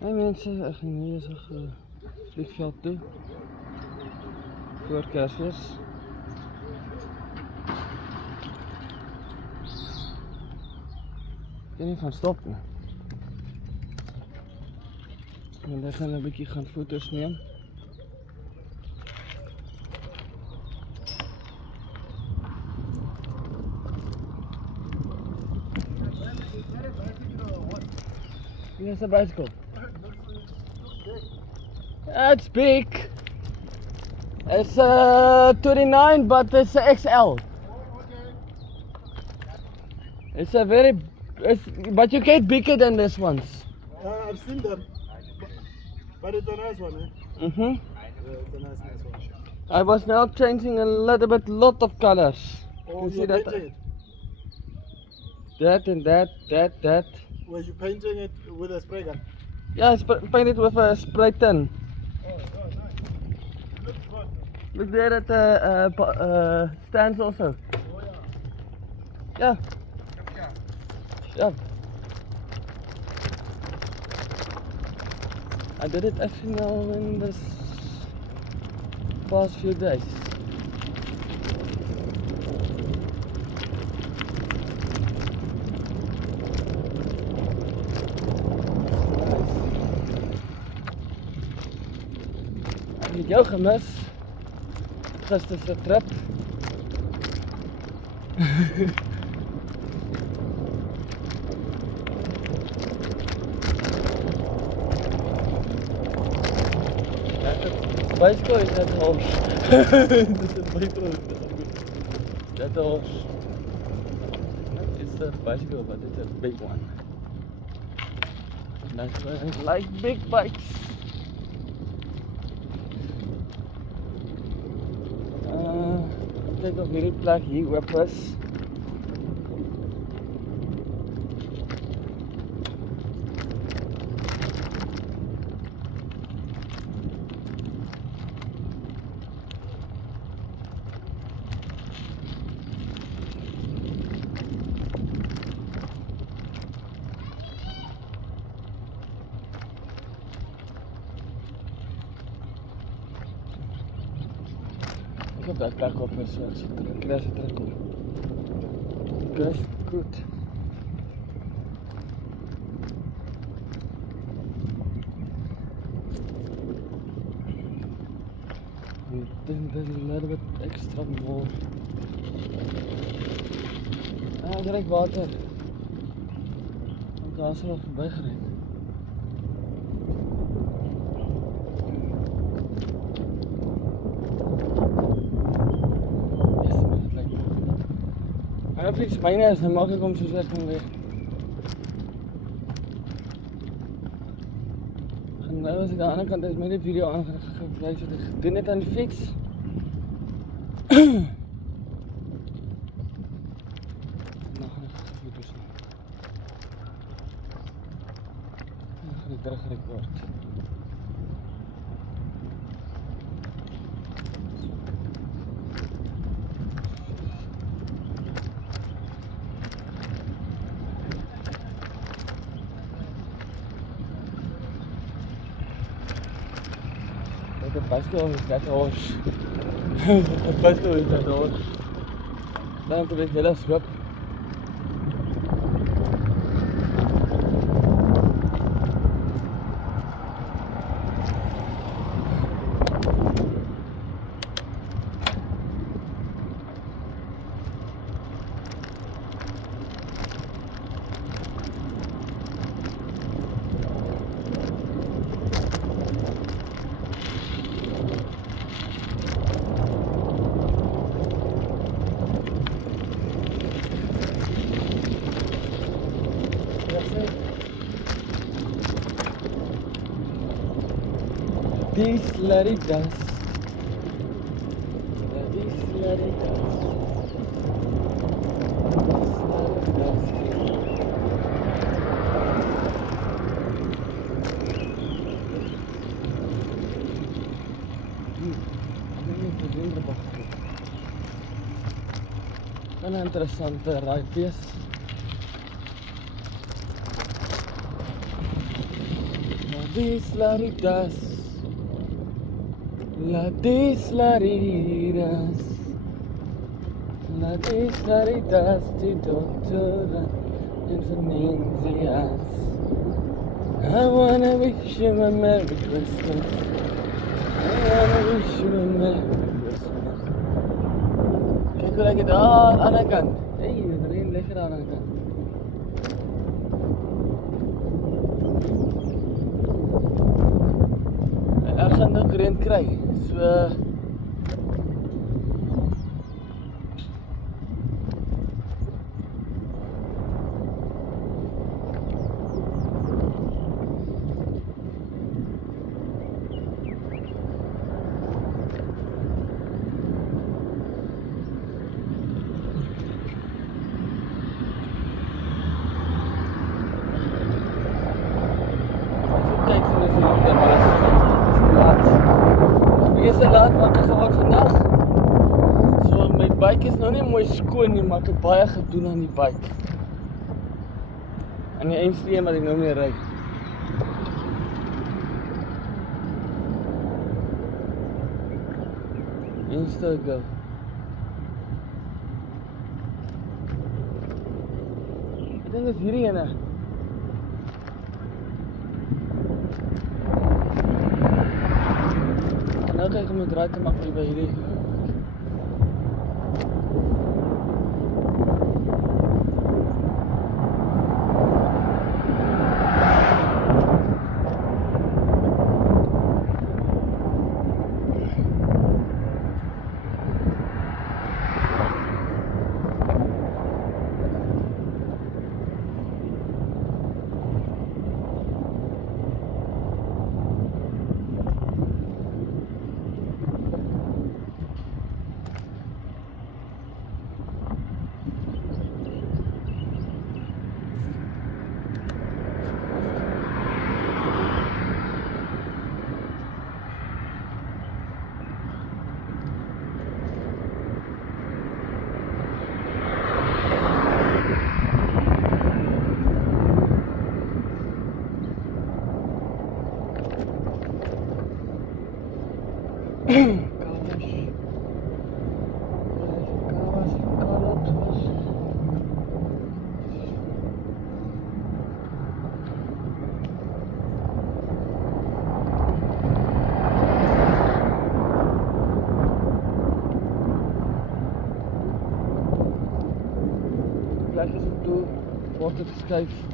Hey mensen, ek gaan hier so vliegveld toe voor Kersfees. Ek kan nie van stop nie. Want ek gaan 'n bietjie gaan foto's neem. Here's a bicycle. It's big. It's 29, but it's a XL. It's a but you get bigger than this ones. I've seen them, but it's a nice one, eh? Mm-hmm. Yeah, it's a nice one. I was now changing a lot of colors. Oh, You see you're that? painting it? That and that. Were you painting it with a spray gun? Yeah, I painted with a spray tin. Oh, nice. Looks good. Look there at the stands also. Oh, Yeah. Yeah. I did it actually now in this past few days. Ek het jou gemis. Gister se trip. Bicycle is at the horse. That's a horse. It's a bicycle, but it's a big one. That's why I like big bikes. Kyk of hierdie plek hier oop is. Ek heb dat plek op is, so ek kry se trek op. Dis goed. Then a little bit extra more. Ek drink water. Want daar is nog verby gery. Fiets myne is, dan maak ek hom soos ek kan weg. En nou as ek aan die ander kant is my die video aangewys wat ek gedoen het aan die fiets. Nou gaan ek foto's neem. Dan gaan ek terug rekord. The bicycle is that horse. The bicycle is that horse. Dan moet ek hele swip. This let it dance. This let it dance. This let it dance. Kan 'n interessante ride wees. dislaritas. La dislaritas. La dislaritas die doctora en familias. I wanna wish you a Merry Christmas. I wanna wish you a Merry Christmas. Kijk hoe lekker daar aan de andere kant. Hey, erin lekker aan de andere kant. Ek gaan nou reën kry. So laat wakker geword vandag. So my bike is nou nie mooi skoon nie, maar ek het baie gedoen aan die bike. En die eindstream wat ek nou mee ry. Instagram. Ek dink dit is hierdie ene. Nou kyk om die draai te maak by hierdie. Gleich is het toe, wordt het geschuift.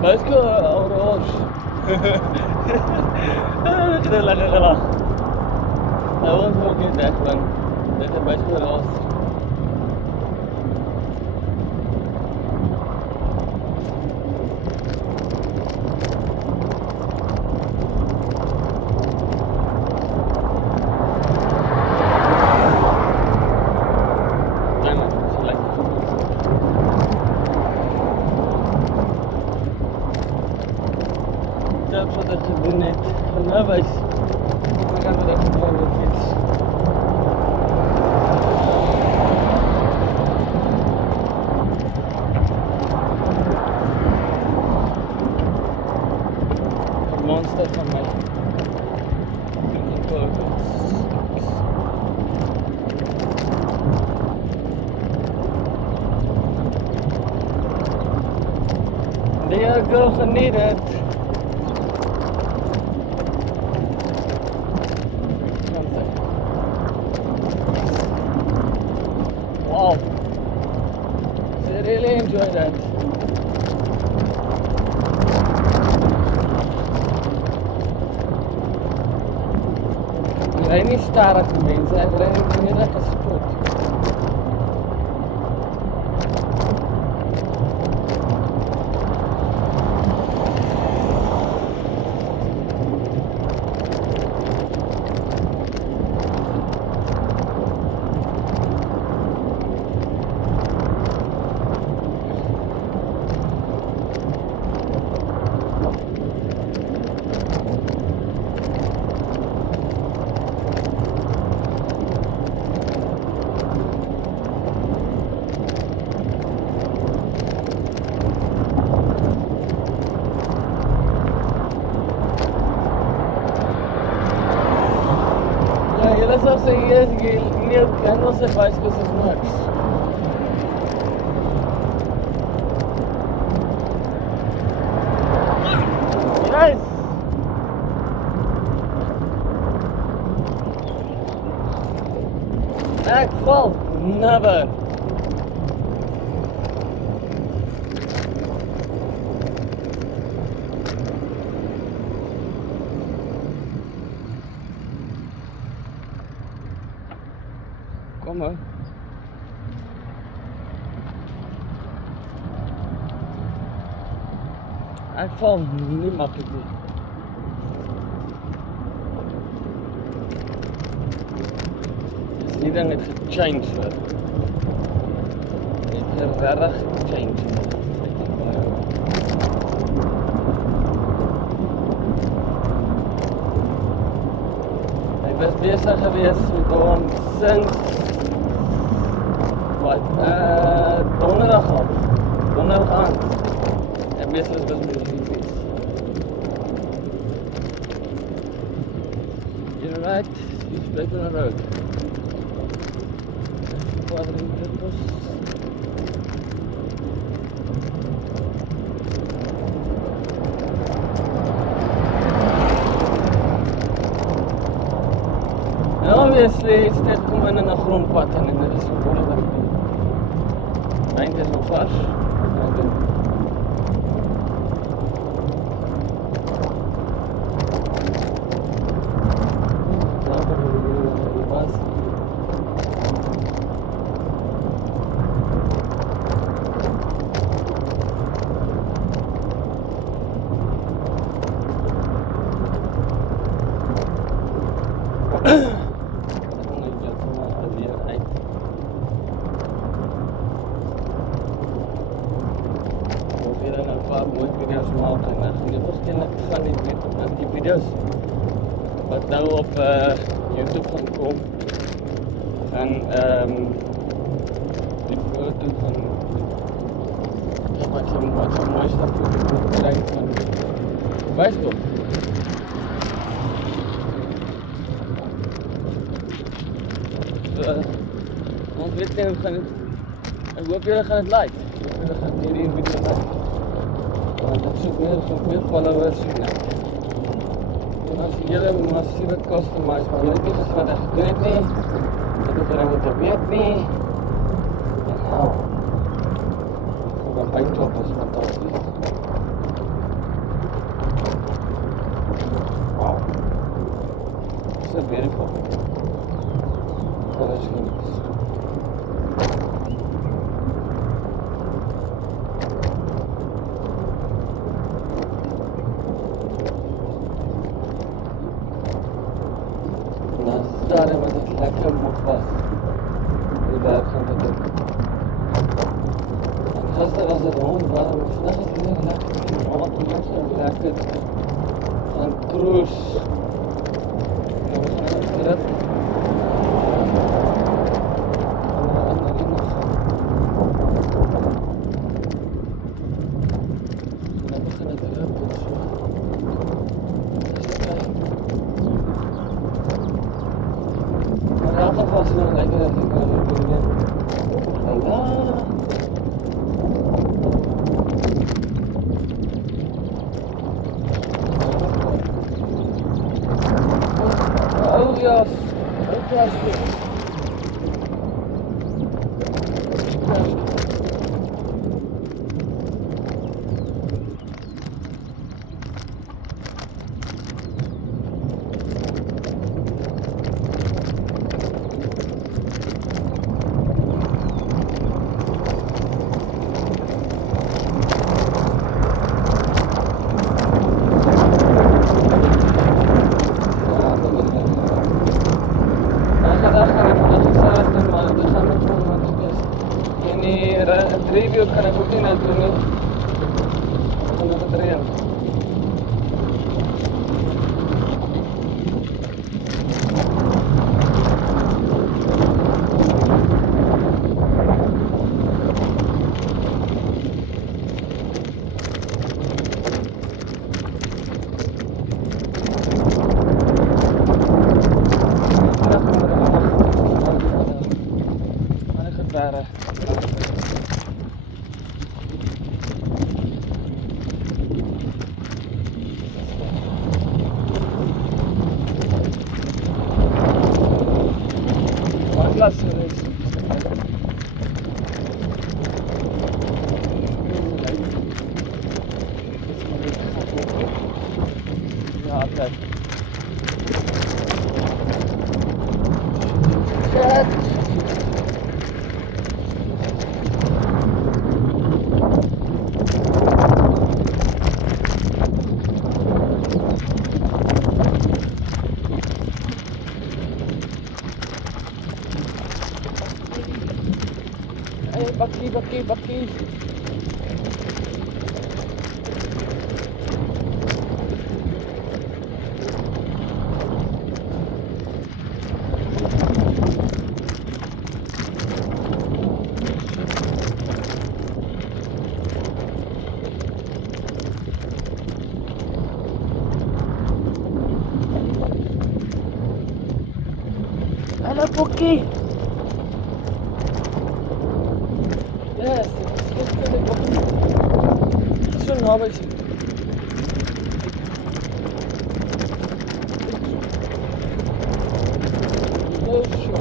Let's go orange. Dit is lekker gelach. I won't forget that one. That's a bicycle orange. Dat wat ik gedoe net. Nou wees. Dan gaan we even door de fiets. Een monster van mij. There goes the needed. Wow. So I really enjoy that. Ik rijd niet starig mensen, ik rijd niet lekker spoed. jou candles hibiscus is niks. Yes! Ek val never. Kom maar. Ek val nie maklik nie. Die ding het gechange vir. Het regtig gechange. Ek was besig gewees met hom sinds donderdag aan. En besig was met die fees. You're right, you straight on the road. Cuadritos. And obviously it's net kom in 'n grondpad en dit is wonderlik. Eind is nog vars. Die video's wat nou op YouTube gaan kom en die foto van wat so mooi stap voor die bedrijf van bijschool. Ons weet nie, ons gaan het, ek hoop julle gaan het like. Julle gaan hierdie video like. Want ek soek meer followers en as julle massiewe customize, maar julle het nie gesê wat ek gedoen het nie, dat ek er moet weet nie, en nou, ek gaan bijklop is fantastisch. Wow, so beautiful. Dat is goed. Daar wat het lekker moeg was. Die berg gaan dit doen. En gister was het warm, vandag is het weer lekker. Wat ons lekker gaan cruise. En we gaan op die rit. Was nog lekker dat ik kan doen. Oh ja, review kan ik ook niet uitbrengen. Omdat het regent. verre. Maar glas geweest. Ja, kijk. Hey, bakkie. Hallo Bokkie. Yes, it's good for the Bokkie. Schon habe ich. Oh shit.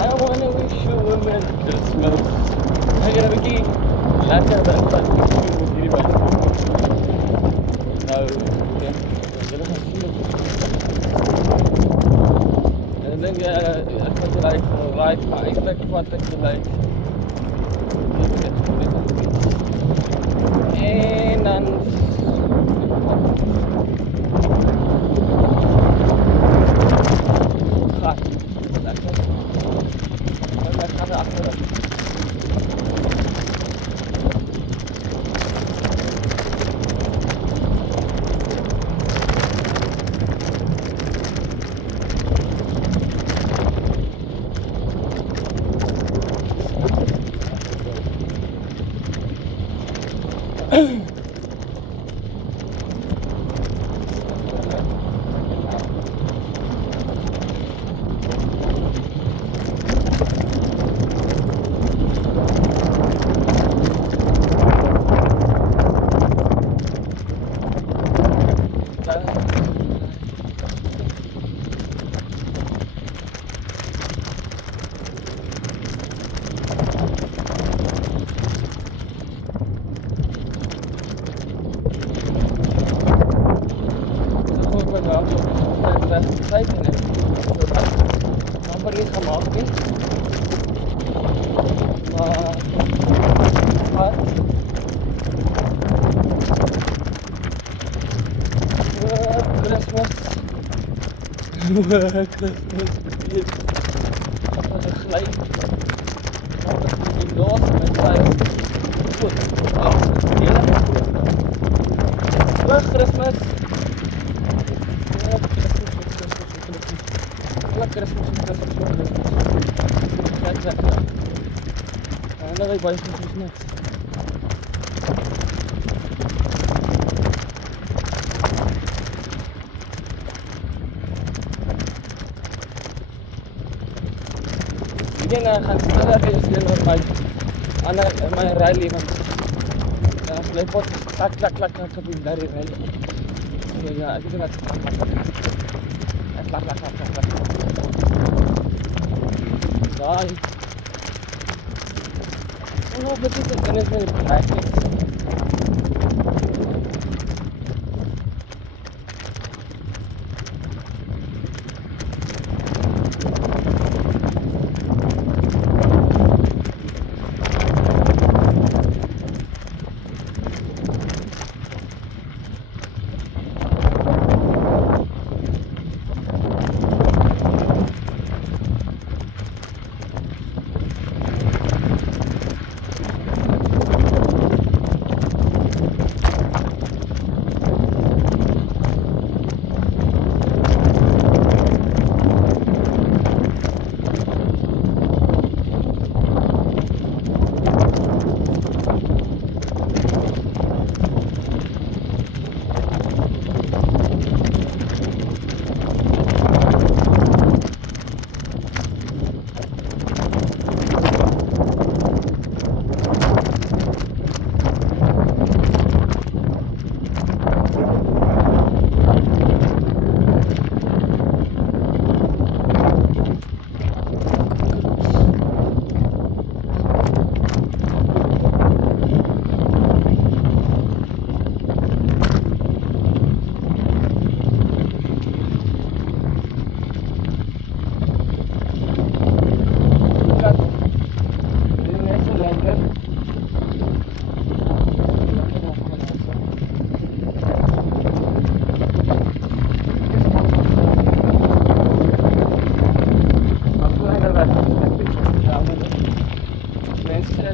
I wanna wish you a Merry Christmas. I gotta be key. I gotta be No, yeah. En dan het wordt gelijk right, maar ik denk wat ik gelijk. En dan gaat lekker. En dan gaat er achterop. Nomor ini sama oke. Christmas. Christmas. Gelijk. Die doos met zijn goed. Christmas. Christmas. Exactly. Another buy Christmas next. Again, gaan mijn rally van Playpot klak op die rally. So ja, ik denk dat het Lag. Daai. Oh, wat is dit? Kan dit met die plastic?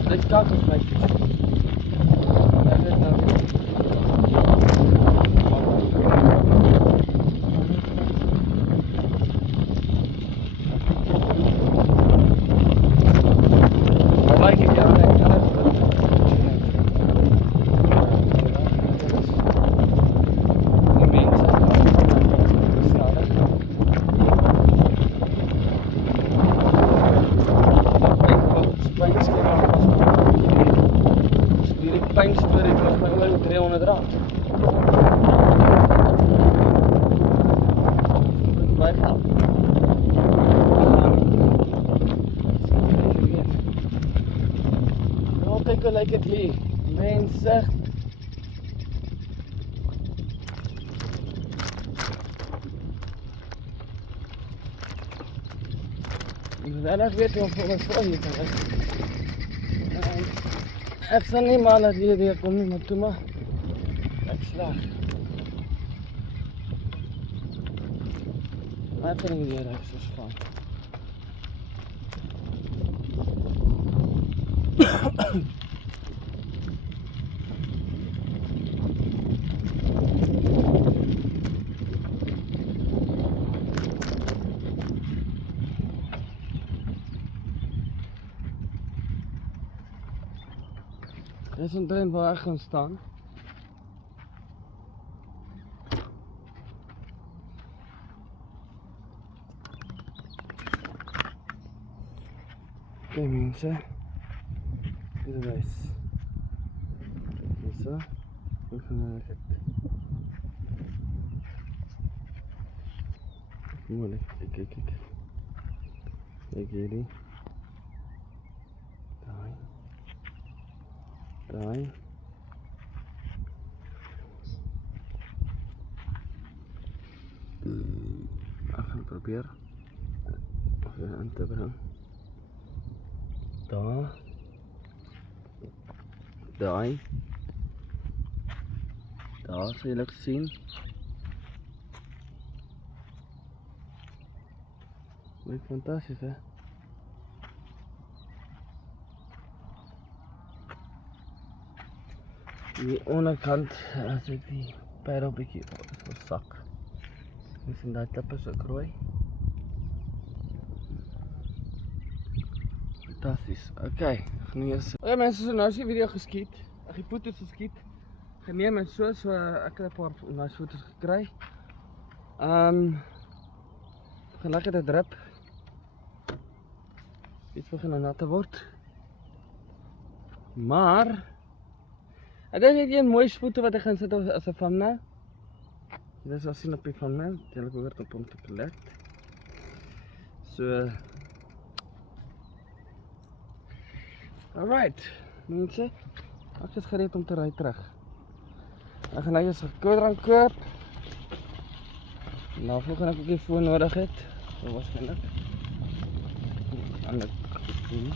Dit kan ons my fiets. Pijnstorie kost my oor R300. Baie geld. Nou kyk hoe lyk dit hier. Mense. Ek wil weet of my vrou hier kan wees. Ek sal nie maar dat jy weer kom nie, maar toe maar. Ek slag. Wat kan jy hier ek soos van? Dit is een trein waar ek gaan staan. Oké mense, hier is zo, we gaan het moeilijk, kijk jullie daar ik ga proberen weer aan te brengen. Daar sal jy lekker sien. Lyk fantasties hè. Die onderkant as ek die pedal bietjie sak. Dis in daai klippe so rooi. Fantasties. Okay, genees. Okay mense, so nou is die video geskiet. Ek het foto's geskiet. Geneem en so ek het 'n paar nice foto's gekry. Gaan lekker dit drip. Iets begin nou nat te word. Maar ek dink net een mooi foto wat ek gaan sit as 'n thumbnail. Dis as sien op die van my, jy behoort op hom te collect. So alright, mense, ek is gereed om te ry terug. Ek gaan nou eers 'n koeldrank koop. Nou volgende ek ook die foon nodig het, so waarskynlik. Ander doen.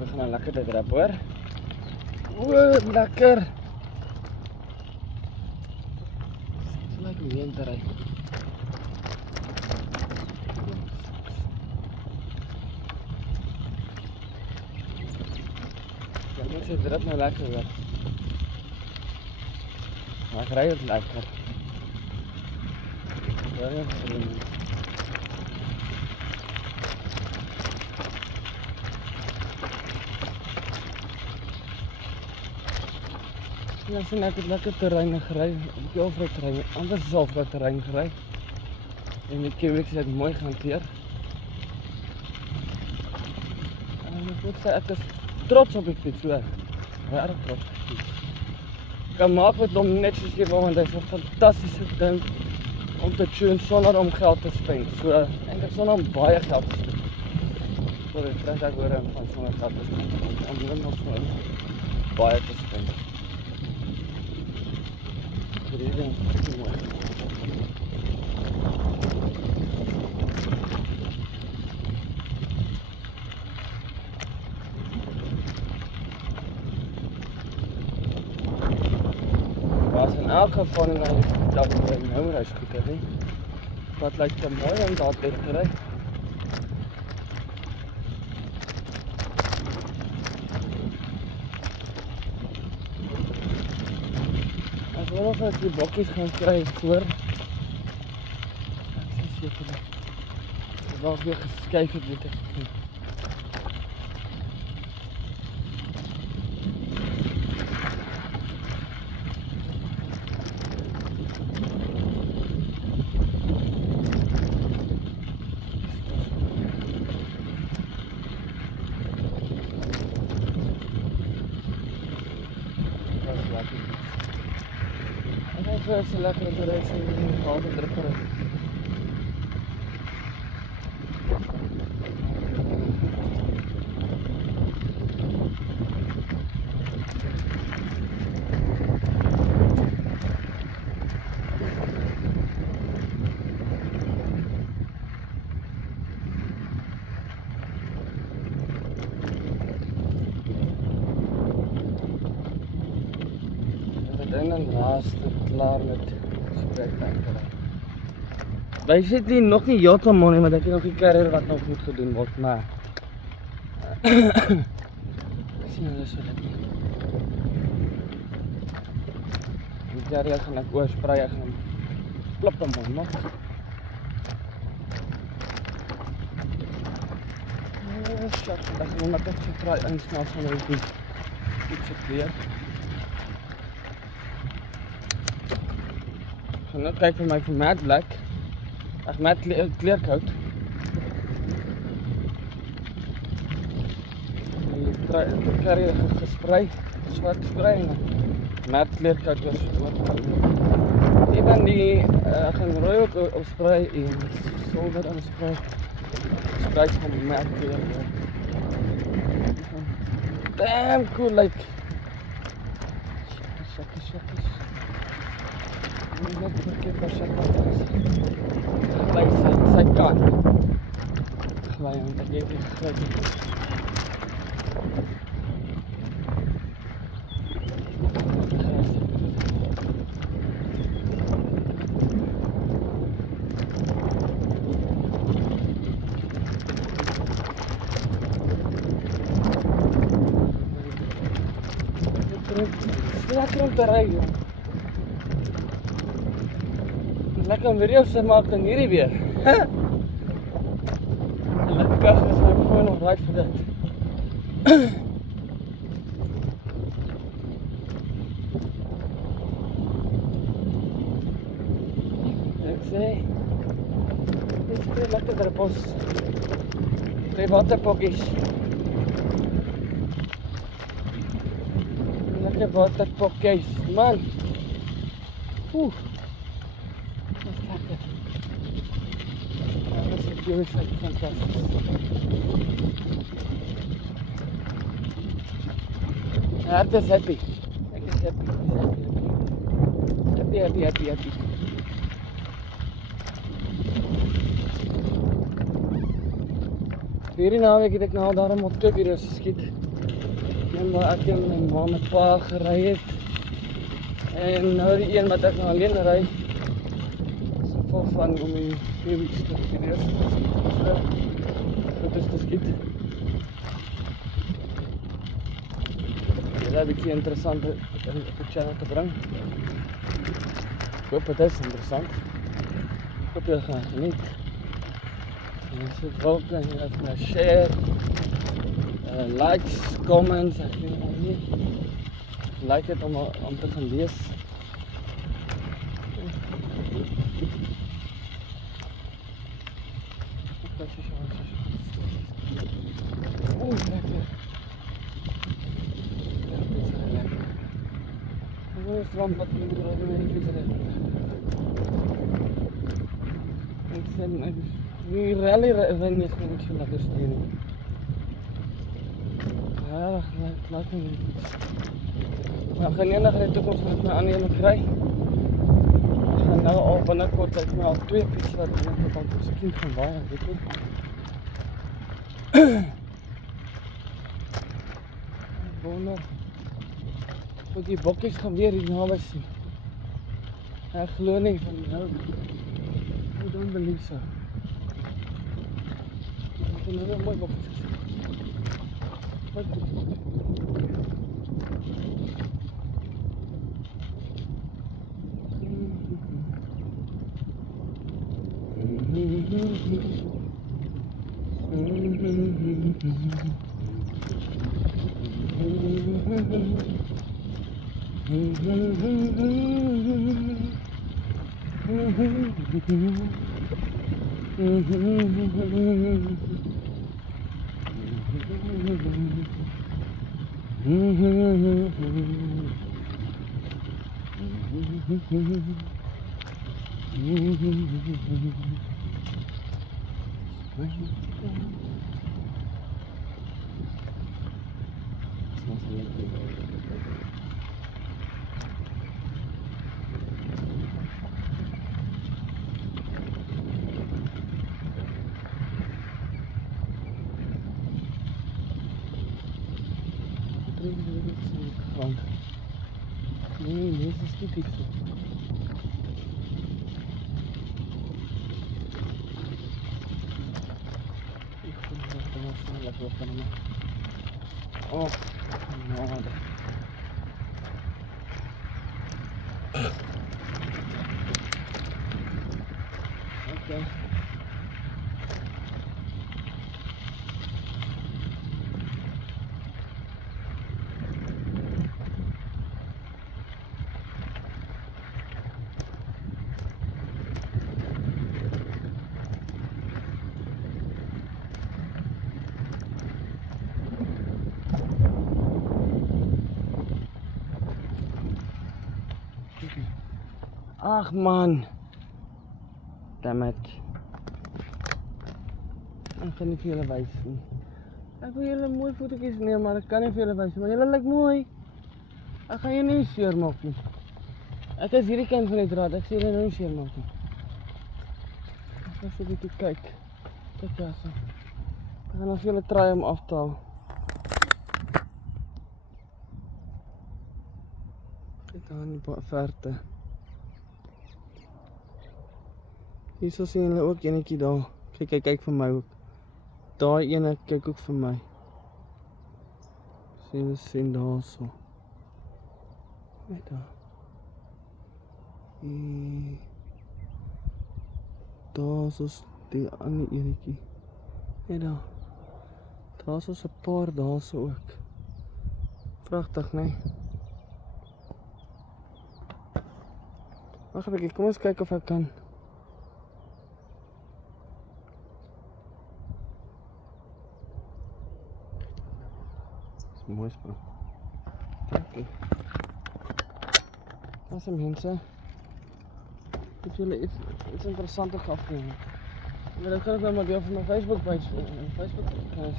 We gaan nou lekker dit rap hoor. Oeh, lekker. So lekker om heen te ry. Ja, mense, dit rap nou lekker hoor. Maar ek ry het lekker. Ja, ja, ja, sien ek het lekker terrein gery, op die off-road terrein, anders is off-road terrein gery. En die Cubics het mooi gehanteer. En ek moet sê, ek is trots op die fiets, so. Erg trots op die fiets. Ek kan maak met hom net soos jy wil, want hy is 'n fantastiese ding om te tune sonder om geld te spend. So, eintlik sonder om baie geld te spend. So, dit kry ek hoor van sonder geld te spend. Om min of meer baie te spend. Hierdie ding is mooi. Was in elk geval nou dat ek nou ry skooter nie. Wat lyk te mooi om daar te ry. Ek wil nog eens die bokkies gaan kry voor. Ek is seker. Ek was weer geskuif het weet ek. Ek is lekker op die reis en die gaten drukker is. En dan naast klaar met gesprek enkele. Wij zitten hier nog niet heeltemal nie, maar ek het nog die carrier wat nog moet gedoen word, maar sien hulle so lekker. Die carrier gaan ek oorsprei, ek gaan klip hem man, nog. Shit, ek gaan net net so try insnel van die iets kleer. Ek gaan net kyk vir my matte black. Ag, matte kleurkout. Die carrier gesprei, swart sprei. Matte kleurkout was wat. Even die gaan rooi ook sprei en silwer aan sprei. Sprei van matte kleur. Damn cool like. Shit. Net verkeerd was glij sy kant. Glij, want ek het nie gegryp. Lekker om te ry, joh. Lekker om video's te maak dan hierdie weer. Gelukkig is my foon nog right vir dit. sê. Dit is lekker druppels. Twee waterpokkies. Lekker waterpokkies, man. Oeh. Dat is lekker. Ja, dat is het view is like fantastisch. Ja, het is happy. Ek is happy. Happy. Hierdie naweek het ek nou daarom op 2 video's geskiet. Een waar ek en my ma met pa gery het. En nou die een wat ek nou alleen ry. So vol van om die 4 weeks te video's foto's te skiet. Dit is 'n bietjie interessant op die channel te bring. Ek hoop dit is interessant. Ek hoop julle gaan geniet. En as dit wil, dan laat my share, likes, comments, ek weet nie. Like dit om te gaan lees. Oeh, lekker. Ja, dit is heel lekker. Dit is een strandpad van de grote fietsen. Die rally ren is niet zo lekker stenen. Ja, dat laat me niet. Maar ik ga niet naar de toekomst met mijn andere kry. Ik ga nou al binnenkort uit my al 2 fietsen wat binnenkort al vir sy kind gaan waai, weet jy. Wonder of die bokkies gaan weer hier naby sien. Ek glo nie van nou. I don't believe so. Ek het nou mooi bokkies gesien. Wat goed. Nee, dit is niet iets. Ik vind het wel snel lekker van me. Oh, nou. Oké. Ach man. Damn it. Ek kan nie vir julle wys nie. Ek wil julle mooi fotootjies neem, maar ek kan nie vir julle wys nie. Maar julle lyk mooi. Ek gaan julle nie seer maak nie. Ek is hierdie kant van die draad. Ek sê julle nou nie seer maak nie. Ek gaan so 'n bietjie kyk. Kyk daar so. Ek gaan as julle try om af te haal. Kyk daar in die verte. Hier so sien julle ook enetjie daar. Kyk vir my ook. Daai ene kyk ook vir my. Sien daar so. Net daar. Daar is die ander enetjie. Net daar. Daar is 'n paar daar so ook. Pragtig, né? Wag 'n bietjie, kom ons kyk of ek kan mooi spring. Dankie. Dat zijn mensen. Ik wil iets interessanter afnemen. Maar dat kan ik wel maar deel van mijn Facebook page. Facebook page.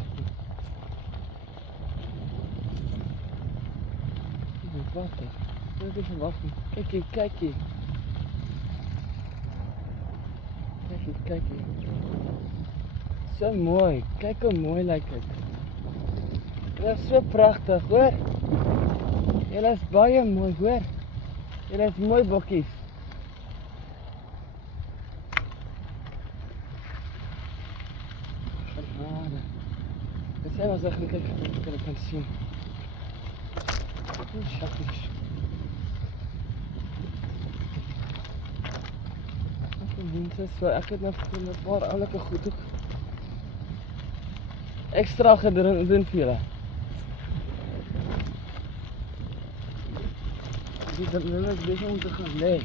Wachten. Ik moet even wachten. Kijk hier, kijk hier. Kijk hier, kijk hier. Zo mooi. Kijk hoe mooi lijkt het. Dat is zo prachtig hoor. Julle is baie mooi hoor. Julle is mooi bokkies. Genade. Dit zijn ons eigenlijk kijken of ik het kan zien. Oeh, schatjes. Mensen, so ek het nou vir 'n paar oulike goed ook ekstra gedoen vir julle. Dit is nou net besig om te gaan lê.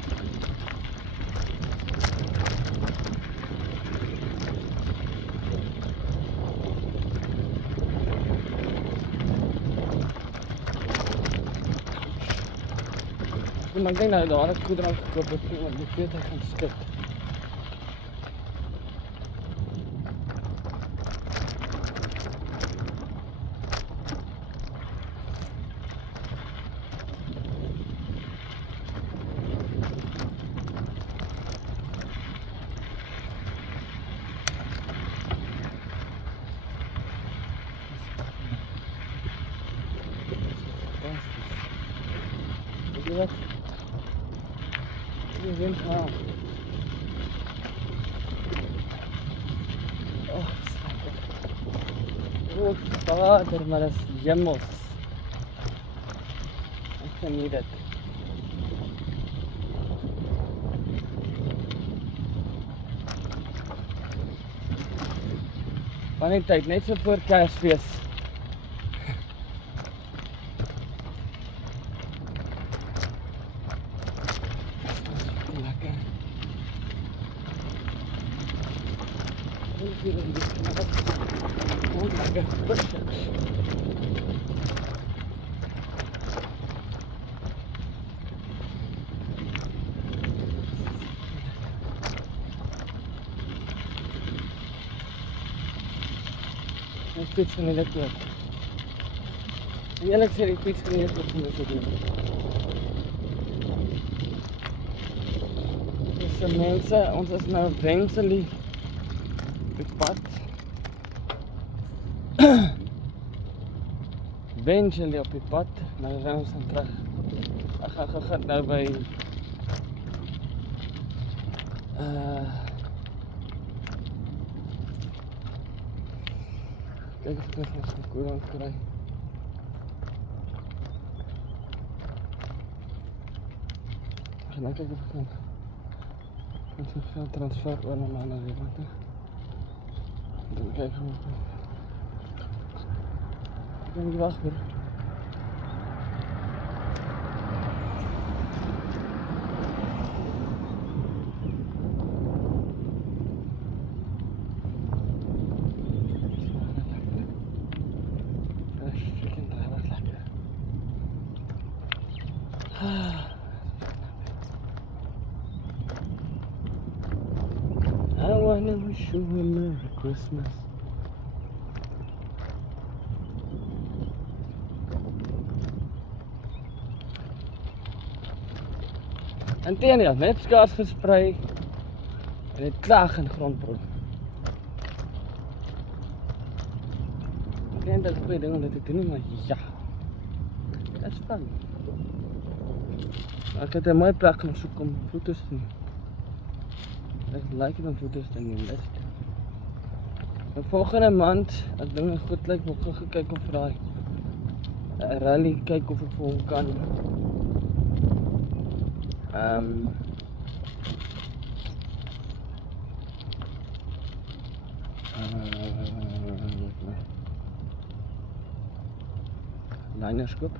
Maar ik denk dat daar het goed eraan gekocht wordt, want ik weet dat ik gaan stuk. Weet je wat? Die wind gaan. Oh, schattig. Oh, vader, maar dat is jemmels. Ik geniet het. Van die tijd, net zo voor Kersfeest. Lekker. Oh, lekker. Een fiets van dit ook. En eerlijk gezegd, die fiets van dit ook van dit doen. Dus de mensen, ons is nou Wenselie op het pad. Wenselie op het pad, maar dan zijn we dan terug. Ik ga nou bij kijk of ik nog eens een courant krijg. Ik ga nou kijken of ik kan veel transfer naar mijn andere wereld. Dan kijken hoe ik kan niet wachten. I wanna wish you a Merry Christmas. Inteendeel, net skaars gesprei en het klaag in die grondbron. Ek denk dat is 'n goeie ding om dit te doen, maar ja, dat is fun. Ek het 'n mooi plek om soek om foto's te neem. Ek like het om foto's te neem, dit. En volgende maand, as dinge goed lyk, wil ek gou kyk of daai rally kyk of ek vir hom kan liners koop.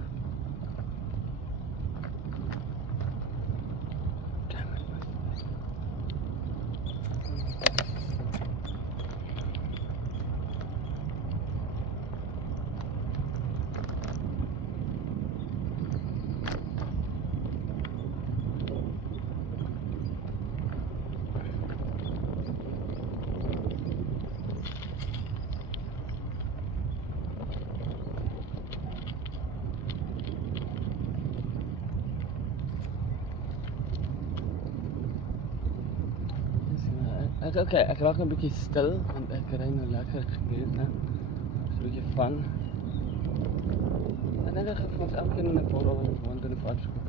Okay, ek raak 'n bietjie stil want ek ry nou lekker genees, né? So 'n bietjie van. En dan gaan ons elkeen 'n borrel want in die vat skoop.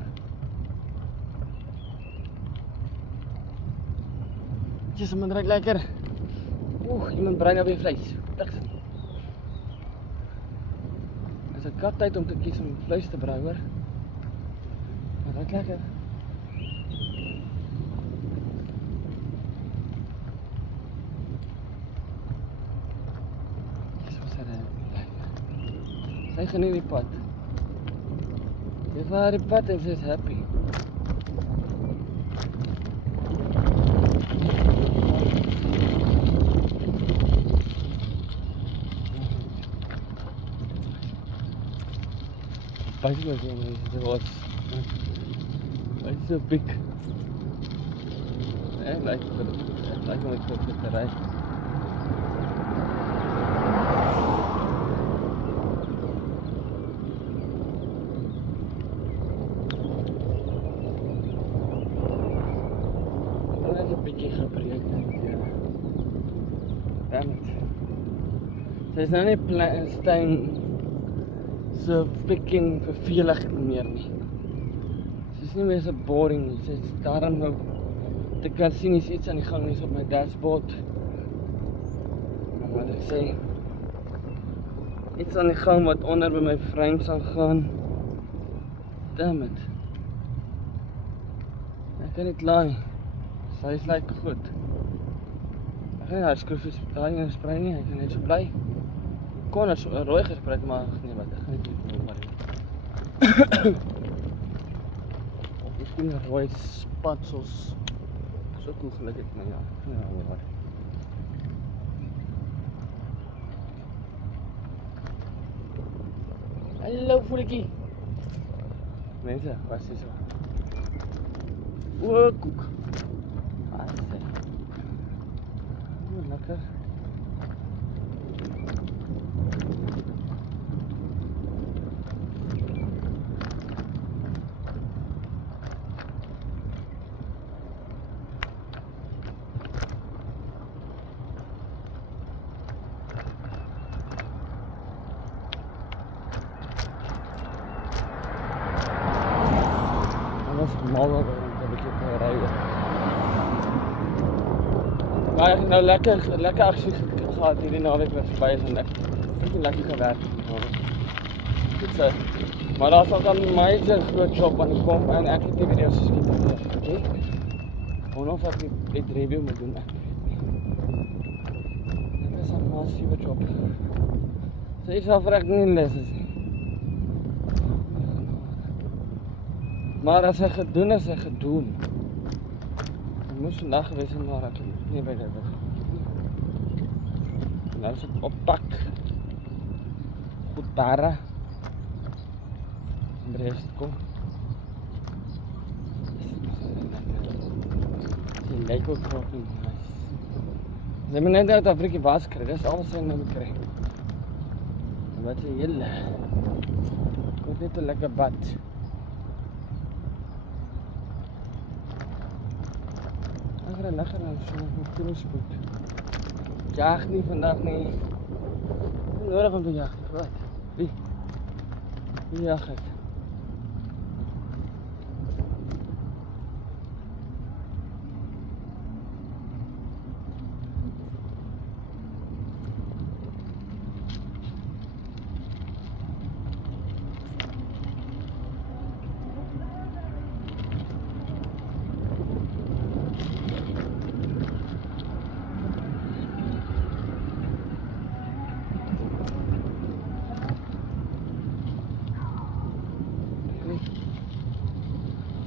Dis man ruik lekker. Iemand brei nou weer vleis. Diks. Dit is 'n kaptyd om te kies om vleis te brei, hoor. Maar ruik lekker. Sy geniet die pad. Sy vaar die pad en sy is happy. Bicycle is was it's so big. I like it to ride. Bietjie gebreek ja. Damn it. Sy is nou nie Stein so freaking vervelig meer nie. Sy is nie meer so boring nie. Sy is daarom nou te kan sien is iets aan die gang is op my dashboard. Maar wat ek sê iets aan die gang wat onder by my frames gaan gaan. Damn it. Ek kan nie klaar nie. Sy is like goed. Ek gaan nie haar skroefies daai in sprei nie, ek kan net so bly. Kon as rooi gespreid, maar nee wat, ek gaan nie doen maar nie. Ek sien rooi spatsels. So cool gelukkig nou ja. Ja, maar. Hallo voetjie. Mense, wat is so? O, koek. Lekker. Dat is mal dat ik een beetje kan rijden. Maar ek nou lekker aksie gehad hierdie naweek wat verby is en ek het lekker gewerk naweek. Maar daar's ook al my groot job aan die kom en ek het die video's geskiet. Okay? Of ek dit review moet doen. Dit is 'n massiewe job. Sy is al vir ek nie les is nie. Maar as hy gedoen is, hy gedoen. Ek moes vandag gewees het, maar ek het nie by dit was. Nou is het op pak. Goed daar. En de rest kom. Die lyk ook nog nie nice. Sy moet net uit Afrika was kry, dis alles wat hy nou moet kry. En wat sê julle? Ek het net 'n lekker bad. Lekker nou so op cruiseboot. Jag nie vandag nie. Nodig om te jag. Wat? Wie jag het?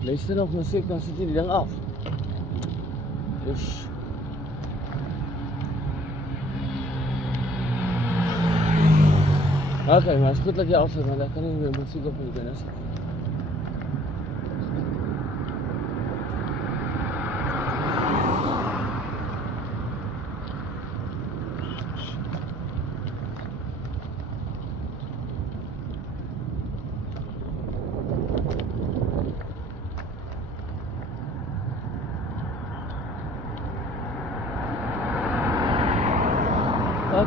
Luister nog musiek, dan sit jy die ding af. Dus okay, maar is goed dat jy afsit, want ek kan nie meer musiek op die ding sit.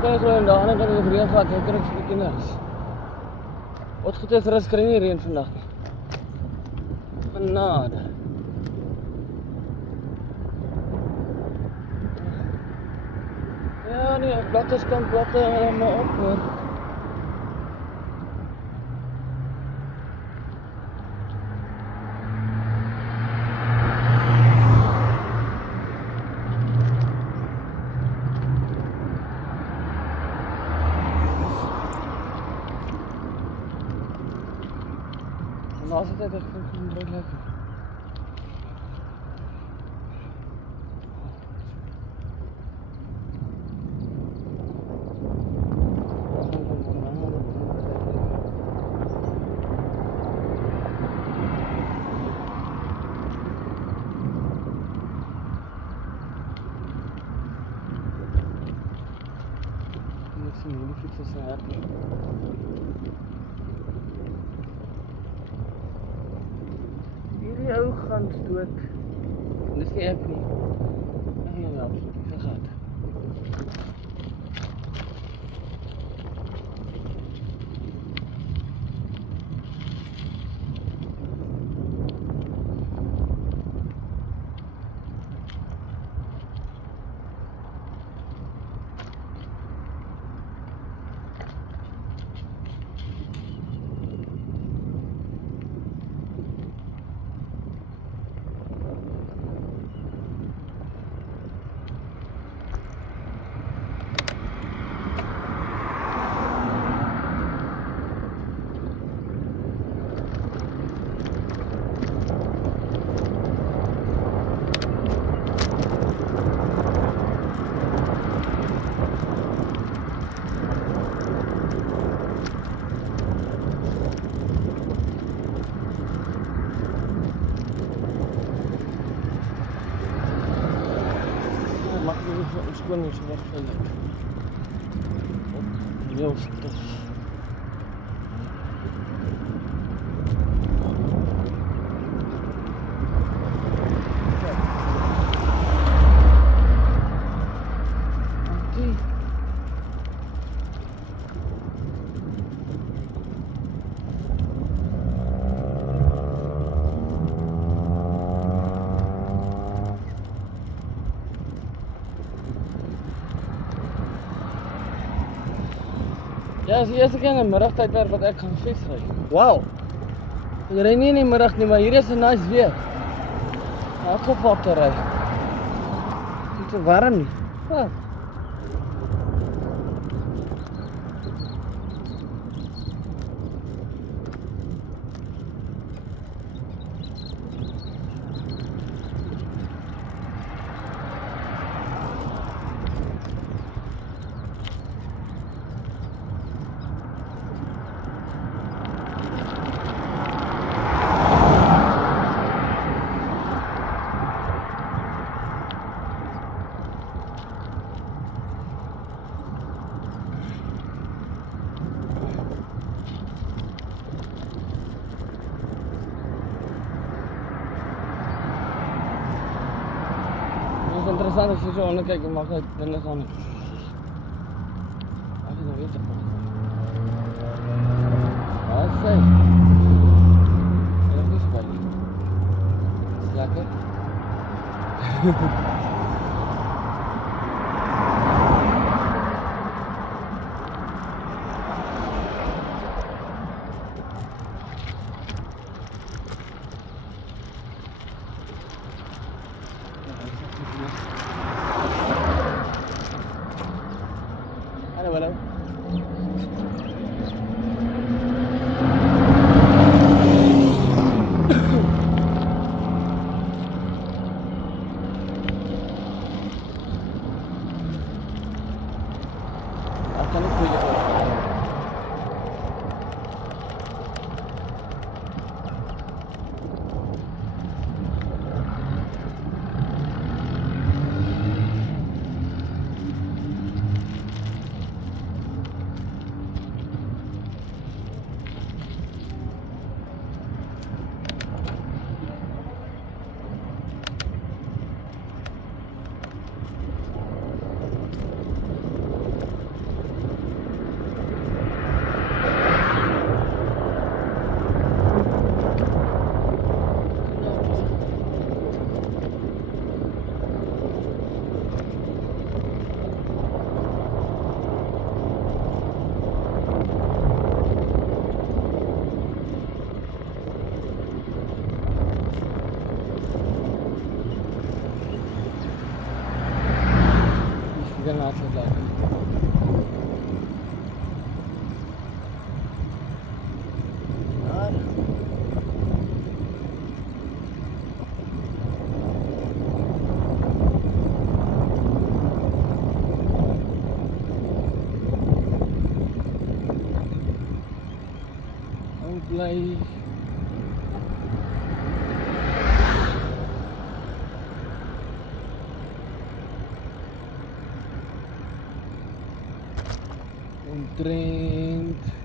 Kalau in de ander kant het reën gehad, dan kan ek vir die kinders. Wat goed is, rus kry nie reën vandag nie. Genade. Ja nee, blatte kan blatte maar op hoor. En als het echt een beetje lekker. Hierdie fiets is hard. Hierdie ou gaan stoot. Dis nie ek nie. Nee, absoluut nie gehad. Mag je niet schoon is wegvallen. Heel stof. Ja, is die eerste keer in die middagtydperk wat ek gaan fiets ry. Wow. Ek ry nie in die middag nie, maar hier is 'n nice weer. Ek hoop op te ry. Dit is warm nie. Ja. Het is interessant als je zo aan kijkt, mag het binnen gaan. Als je dan weet, wat is het? Dat is bij je. Is lekker? Hallo. my. Omtrent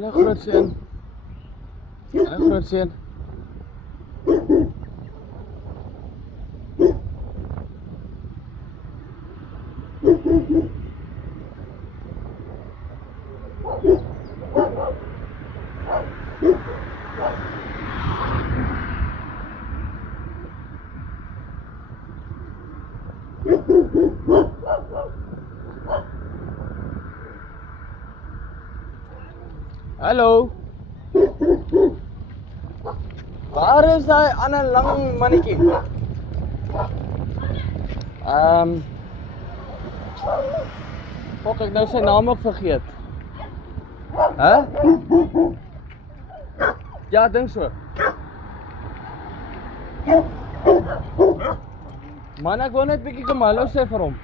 Hallo grootseun. Hallo grootseun. Hallo. Waar is daai ander lang mannetjie? Fok, ek nou sy naam ook vergeet. Hæ? Ja, ek dink so. Man, ek wou net bietjie kom hallo sê vir hom.